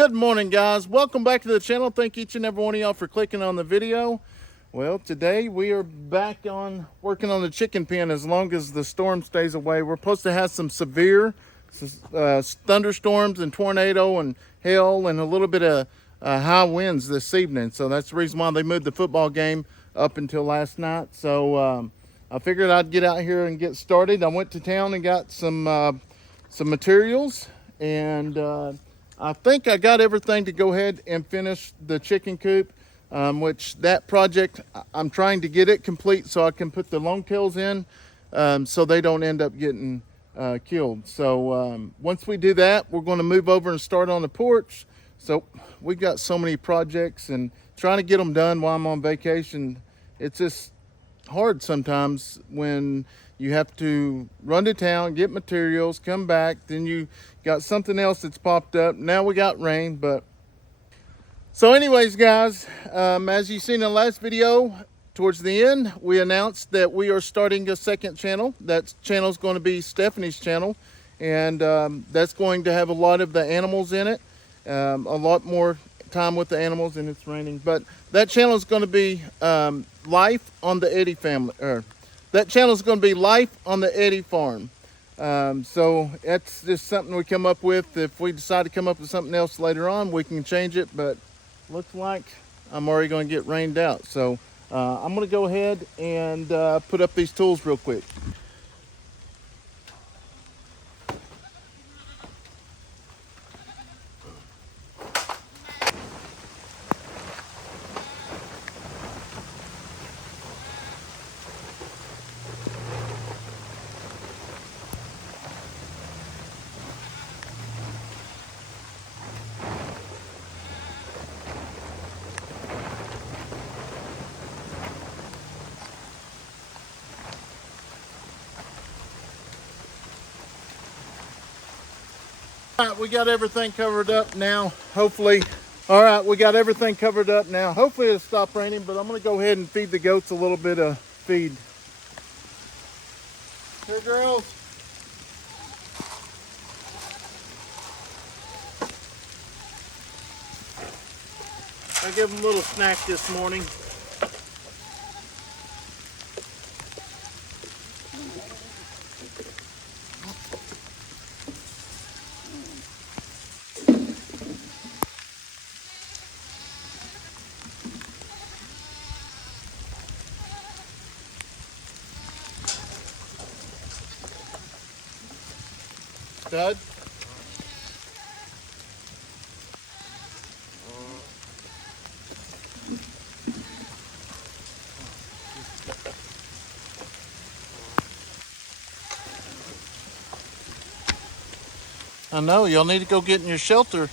Good morning, guys. Welcome back to the channel. Thank each and every one of y'all for clicking on the video. Well, today we are back on working on the chicken pen as long as the storm stays away. We're supposed to have some severe thunderstorms and tornado and hail and a little bit of high winds this evening. So that's the reason why they moved the football game up until last night. So I figured I'd get out here and get started. I went to town and got some materials, and I think I got everything to go ahead and finish the chicken coop, which that project, I'm trying to get it complete so I can put the longtails in so they don't end up getting killed. So once we do that, we're going to move over and start on the porch. So we got so many projects, and trying to get them done while I'm on vacation, it's just hard sometimes when you have to run to town, get materials, come back, then you got something else that's popped up. Now we got rain. But so anyways, guys, as you seen in the last video, towards the end we announced that we are starting a second channel. That channel is going to be Stephanie's channel, and that's going to have a lot of the animals in it, a lot more time with the animals, and it's raining. But that channel is going to be life on the Eddy family, or that channel is going to be life on the Eddy farm. So that's just something we come up with. If we decide to come up with something else later on, we can change it, but looks like I'm already going to get rained out. So I'm going to go ahead and put up these tools real quick. All right, we got everything covered up now, hopefully. All right, we got everything covered up now. Hopefully it'll stop raining, but I'm gonna go ahead and feed the goats a little bit of feed. Here, girls. I give them a little snack this morning. Dud? I know, y'all need to go get in your shelter.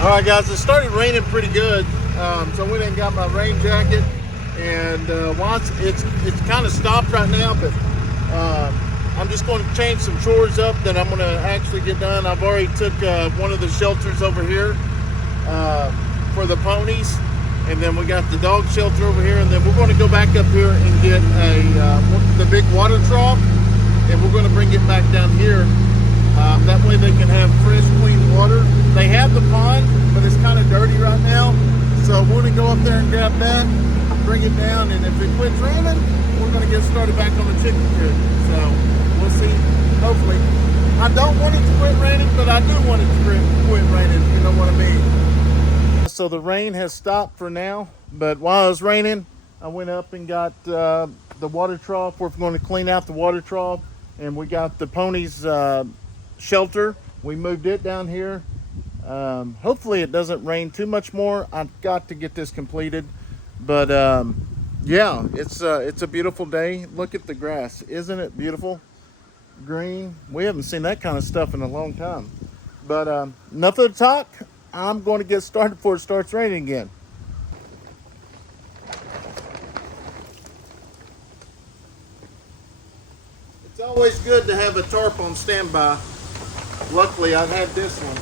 All right, guys, it started raining pretty good, so I went and got my rain jacket, and once it's kind of stopped right now, but I'm just going to change some chores up that I'm going to actually get done. I've already took one of the shelters over here for the ponies, and then we got the dog shelter over here, and then we're going to go back up here and get the big water trough, and we're going to bring it back down here. That way they can have fresh, clean water. They have the pond, but it's kind of dirty right now. So we're going to go up there and grab that, bring it down, and if it quits raining, we're going to get started back on the chicken coop. So we'll see, hopefully. I don't want it to quit raining, but I do want it to quit raining, you know what I mean. So the rain has stopped for now, but while it was raining, I went up and got the water trough. We're going to clean out the water trough, and we got the ponies shelter. We moved it down here. Hopefully it doesn't rain too much more. I've got to get this completed, but yeah, it's a beautiful day. Look at the grass, isn't it beautiful? Green. We haven't seen that kind of stuff in a long time. But enough of the talk. I'm going to get started before it starts raining again. It's always good to have a tarp on standby. Luckily, I've had this one.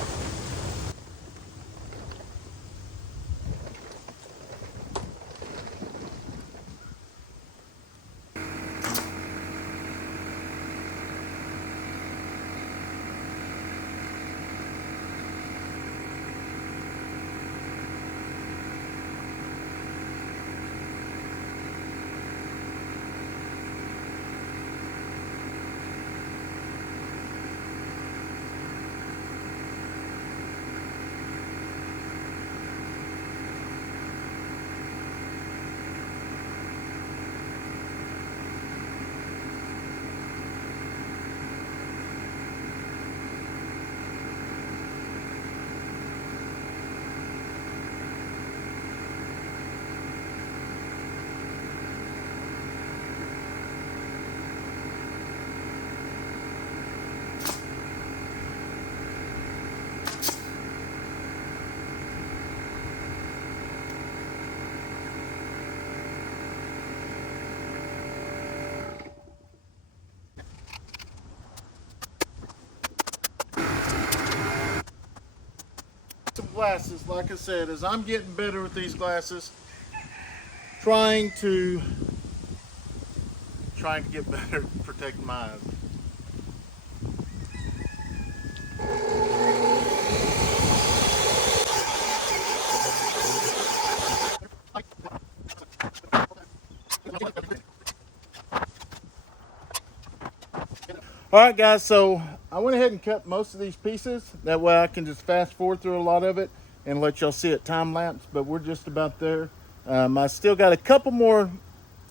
Some glasses, like I said, as I'm getting better with these glasses, trying to get better at protecting my eyes. All right, guys, so I went ahead and cut most of these pieces. That way I can just fast forward through a lot of it and let y'all see it time lapse, but we're just about there. I still got a couple more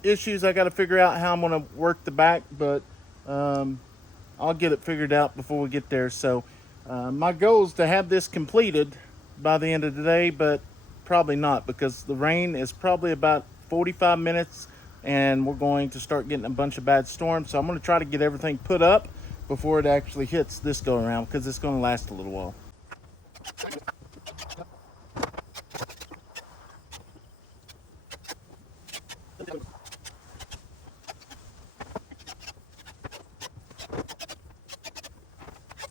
issues I got to figure out how I'm going to work the back, but I'll get it figured out before we get there. So my goal is to have this completed by the end of the day, but probably not, because the rain is probably about 45 minutes and we're going to start getting a bunch of bad storms. So I'm going to try to get everything put up before it actually hits this go around, because it's going to last a little while.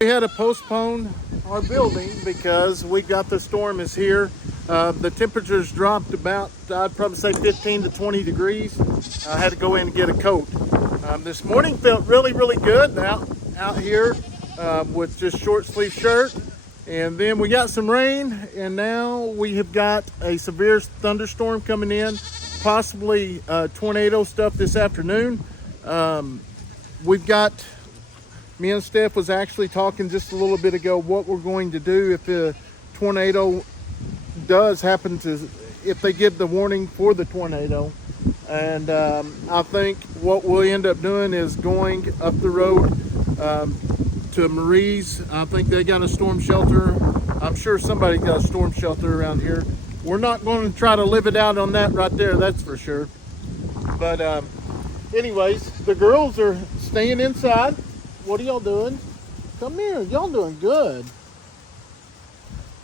We had to postpone our building because we got the storm is here. The temperatures dropped about, I'd probably say 15 to 20 degrees. I had to go in and get a coat. This morning felt really, really good out here with just short sleeve shirt. And then we got some rain, and now we have got a severe thunderstorm coming in, possibly tornado stuff this afternoon. We've got, me and Steph was actually talking just a little bit ago what we're going to do if the tornado does happen to, if they give the warning for the tornado. And I think what we'll end up doing is going up the road to Marie's. I think they got a storm shelter. I'm sure somebody's got a storm shelter around here. We're not going to try to live it out on that right there, that's for sure. But anyways, the girls are staying inside. What are y'all doing? Come here, y'all doing good.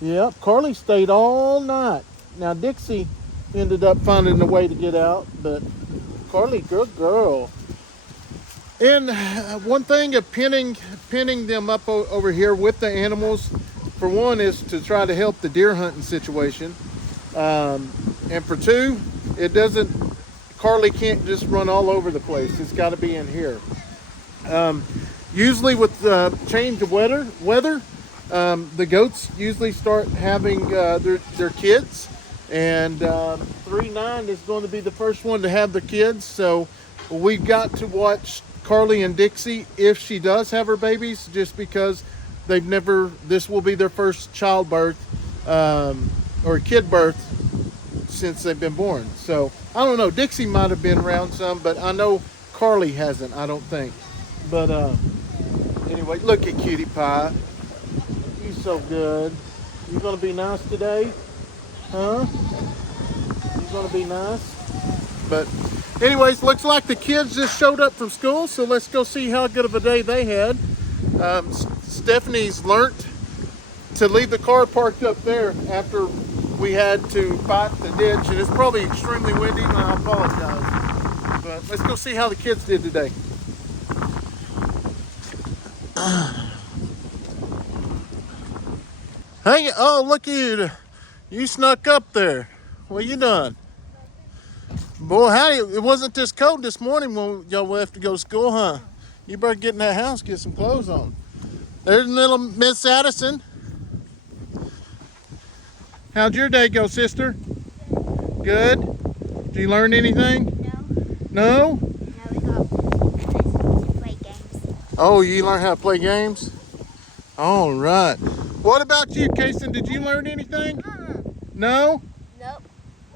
Yep, Carly stayed all night. Now Dixie ended up finding a way to get out, but Carly, good girl. And one thing of pinning them up over here with the animals, for one, is to try to help the deer hunting situation. And for two, Carly can't just run all over the place. It's got to be in here. Usually with the change of weather, the goats usually start having their kids, and 3-9 is going to be the first one to have the kids. So we've got to watch Carly and Dixie if she does have her babies, just because this will be their first childbirth or kid birth since they've been born. So I don't know, Dixie might have been around some, but I know Carly hasn't, I don't think. But anyway, look at Cutie Pie. You so good. You gonna be nice today? Huh? You gonna be nice? But anyways, looks like the kids just showed up from school, so let's go see how good of a day they had. Stephanie's learnt to leave the car parked up there after we had to fight the ditch, and it's probably extremely windy, and I apologize. But let's go see how the kids did today. Hey, oh, look at you. You snuck up there. What you done? Boy, it wasn't this cold this morning when y'all left to go to school, huh? You better get in that house, get some clothes on. There's little Miss Addison. How'd your day go, sister? Good? Did you learn anything? No? No? We got play games. Oh, you learned how to play games? All right. What about you, Kayson? Did you learn anything? No? Nope,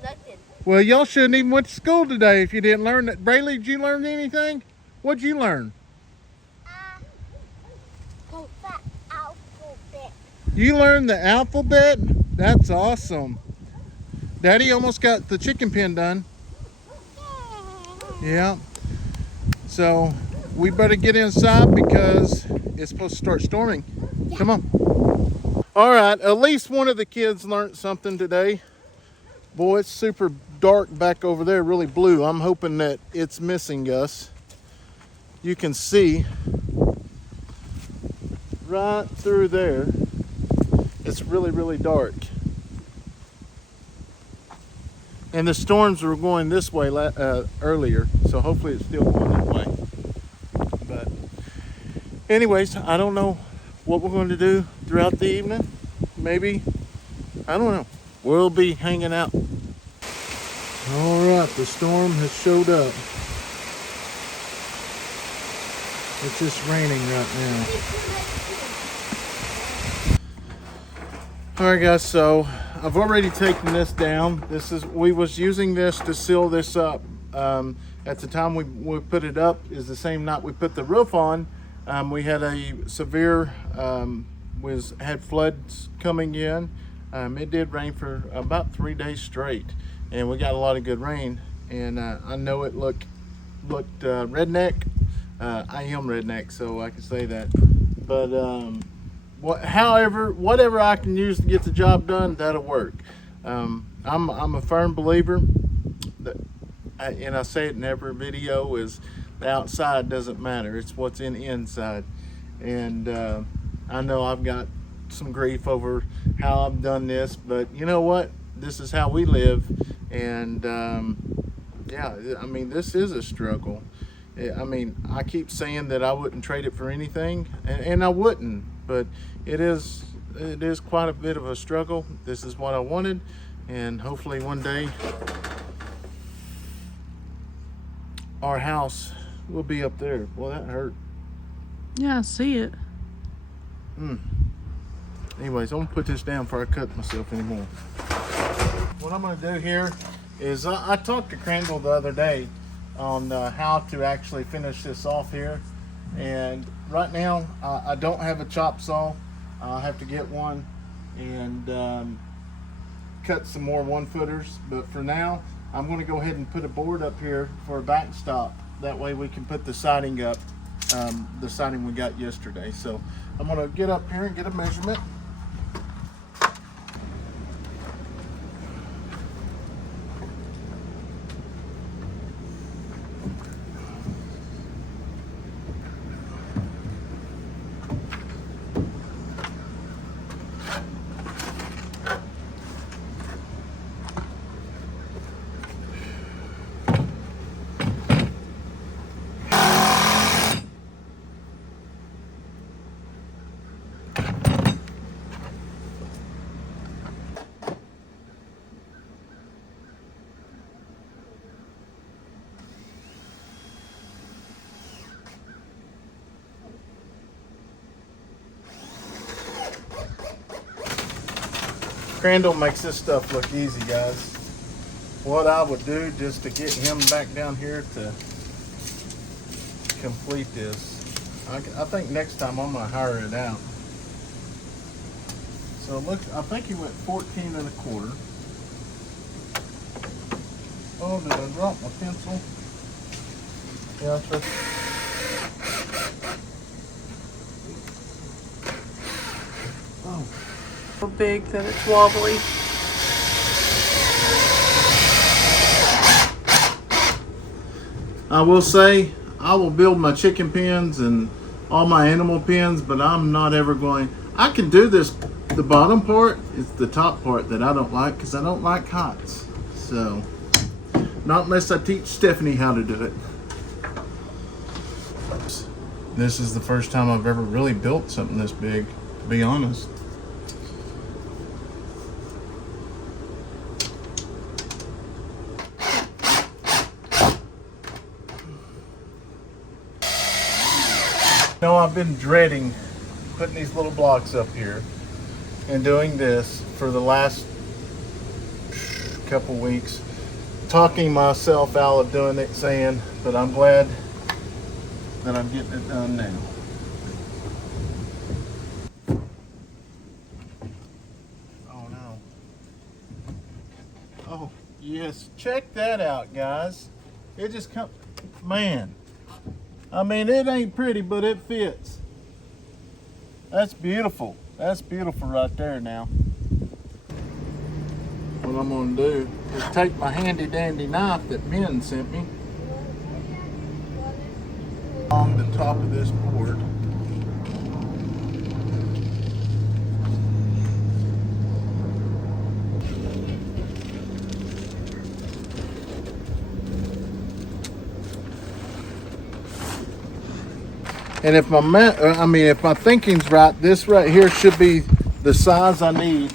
nothing. Well, y'all shouldn't even went to school today if you didn't learn that. Braylee, did you learn anything? What'd you learn? The alphabet. You learned the alphabet? That's awesome. Daddy almost got the chicken pen done. Yeah. So we better get inside because it's supposed to start storming. Yeah. Come on. All right, at least one of the kids learned something today. Boy, it's super dark back over there, really blue. I'm hoping that it's missing us. You can see right through there. it's really, really dark. And the storms were going this way earlier, so hopefully it's still going that way. But anyways, I don't know what we're going to do throughout the evening. Maybe, I don't know. We'll be hanging out. All right, the storm has showed up. It's just raining right now. All right, guys, so I've already taken this down. We was using this to seal this up. At the time we put it up is the same night we put the roof on. We had a severe, had floods coming in. It did rain for about 3 days straight, and we got a lot of good rain. And I know it looked redneck. I am redneck, so I can say that. But whatever I can use to get the job done, that'll work. I'm a firm believer that, and I say it in every video, is the outside doesn't matter. It's what's in the inside. And I know I've got some grief over how I've done this, but you know what? This is how we live. And yeah, I mean, this is a struggle. I mean, I keep saying that I wouldn't trade it for anything, and I wouldn't, but it is quite a bit of a struggle. This is what I wanted, and hopefully one day our house will be up there. Well, that hurt. Yeah, I see it. Anyways, I'm gonna put this down before I cut myself anymore. What I'm gonna do here is I talked to Crandall the other day on how to actually finish this off here, and right now I don't have a chop saw. I'll have to get one and cut some more 1-footers, but for now I'm going to go ahead and put a board up here for a backstop. That way we can put the siding up, the siding we got yesterday. So I'm going to get up here and get a measurement. Crandall makes this stuff look easy, guys. What I would do just to get him back down here to complete this, I think next time I'm gonna hire it out. So look, I think he went 14 1/4. Oh, did I drop my pencil? Yeah, that's right. Oh. So big that it's wobbly. I will say, I will build my chicken pens and all my animal pens, but I'm not ever going. I can do this. The bottom part is the top part that I don't like, because I don't like heights. So, not unless I teach Stephanie how to do it. This is the first time I've ever really built something this big, to be honest. You know, I've been dreading putting these little blocks up here and doing this for the last couple weeks, talking myself out of doing it, saying, but I'm glad that I'm getting it done now. Oh no. Oh yes, check that out, guys. It just come, man. I mean, it ain't pretty, but it fits. That's beautiful. That's beautiful right there now. What I'm gonna do is take my handy dandy knife that Ben sent me along the top of this board. And if if my thinking's right, this right here should be the size I need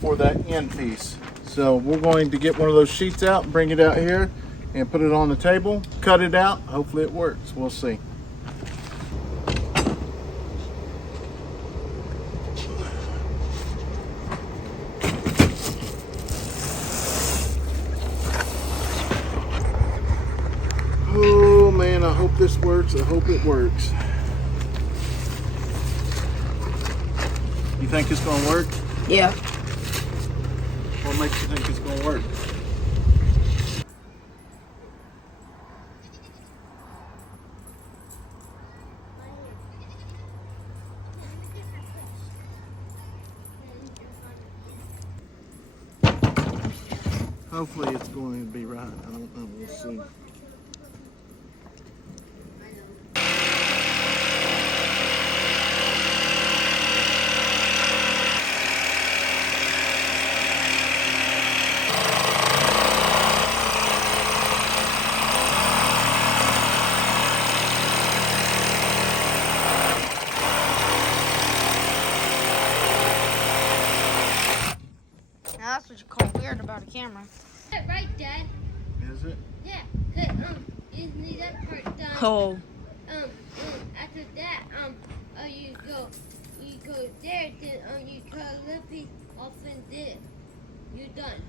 for that end piece. So we're going to get one of those sheets out and bring it out here and put it on the table, cut it out. Hopefully it works. We'll see. Oh man, I hope this works. I hope it works. You think it's gonna work? Yeah. What makes you think it's gonna work? Hopefully it's going to be right. I don't know. We'll see. Now that's what you call weird about a camera. That right, Dad? Is it? Yeah. 'Cause, you need that part done. Oh. After that, you go there, then you cut a little piece off and there. You're done.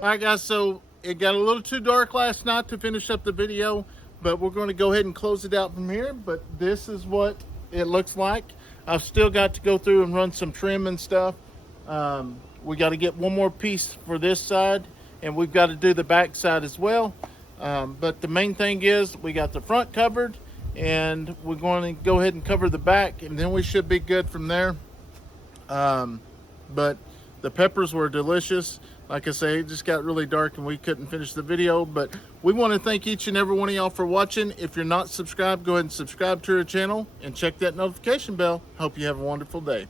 All right, guys. So it got a little too dark last night to finish up the video, but we're going to go ahead and close it out from here. But this is what it looks like. I've still got to go through and run some trim and stuff. We got to get one more piece for this side, and we've got to do the back side as well. But the main thing is we got the front covered, and we're going to go ahead and cover the back, and then we should be good from there. But the peppers were delicious. Like I say, it just got really dark and we couldn't finish the video, but we want to thank each and every one of y'all for watching. If you're not subscribed, go ahead and subscribe to our channel and check that notification bell. Hope you have a wonderful day.